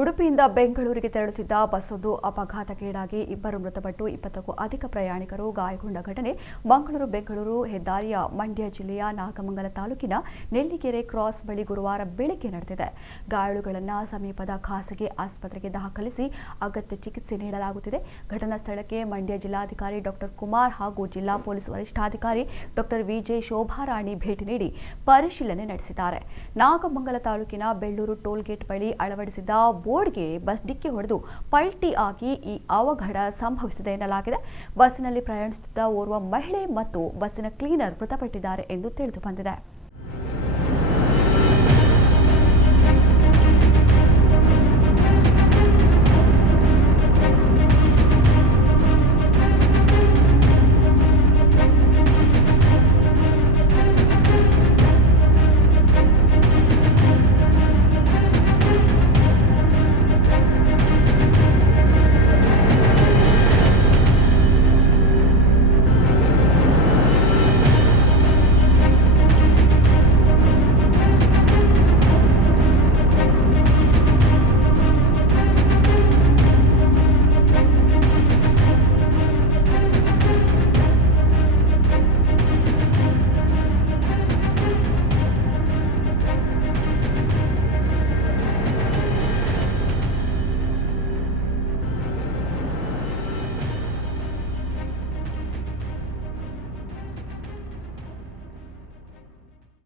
ಉಡುಪಿಯಿಂದ ಬೆಂಗಳೂರಿಗೆ ತೆರಳುತ್ತಿದ್ದ ಬಸ್ಸೊಂದು ಅಪಘಾತಕ್ಕೀಡಾಗಿ ಇಬ್ಬರು ಮೃತಪಟ್ಟು 20ಕ್ಕೂ ಅಧಿಕ ಪ್ರಯಾಣಿಕರು ಗಾಯಗೊಂಡ ಘಟನೆ ಮಂಗಳೂರು-ಬೆಂಗಳೂರು ಹೆದ್ದಾರಿಯ ಮಂಡ್ಯ ಜಿಲ್ಲೆಯ ನಾಗಮಂಗಲ ತಾಲೂಕಿನ ನೆಲ್ಲಿಗೆರೆ ಕ್ರಾಸ್ ಬಳಿ ಗುರುವಾರ ಬೆಳಗ್ಗೆ ನಡೆದಿದೆ. ಗಾಯಾಳುಗಳನ್ನು ಸಮೀಪದ ಖಾಸಗಿ ಆಸ್ಪತ್ರೆಗೆ ದಾಖಲಿಸಿ ಅಗತ್ಯ ಚಿಕಿತ್ಸೆ ನೀಡಲಾಗುತ್ತಿದೆ. ಘಟನಾ ಸ್ಥಳಕ್ಕೆ ಮಂಡ್ಯ ಜಿಲ್ಲಾಧಿಕಾರಿ ಡಾಕ್ಟರ್ ಕುಮಾರ್ ಹಾಗೂ ಜಿಲ್ಲಾ ಪೊಲೀಸ್ ವರಿಷ್ಠಾಧಿಕಾರಿ ಡಾಕ್ಟರ್ ವಿಜೆ ಶೋಭಾರಾಣಿ ಭೇಟಿ ನೀಡಿ ಪರಿಶೀಲನೆ ನಡೆಸಿದ್ದಾರೆ. ನಾಗಮಂಗಲ ತಾಲೂಕಿನ ಬೆಳ್ಳೂರು ಟೋಲ್ ಗೇಟ್ ಬಳಿ ಅಳವಡಿಸಿದ್ದ ಬೋರ್ಡ್ಗೆ ಬಸ್ ಡಿಕ್ಕಿ ಹೊಡೆದು ಪಲ್ಟಿ ಆಗಿ ಈ ಅವಘಡ ಸಂಭವಿಸಿದೆ ಎನ್ನಲಾಗಿದೆ. ಬಸ್ಸಿನಲ್ಲಿ ಪ್ರಯಾಣಿಸುತ್ತಿದ್ದ ಓರ್ವ ಮಹಿಳೆ ಮತ್ತು ಬಸ್ಸಿನ ಕ್ಲೀನರ್ ಮೃತಪಟ್ಟಿದ್ದಾರೆ ಎಂದು ತಿಳಿದು ಬಂದಿದೆ.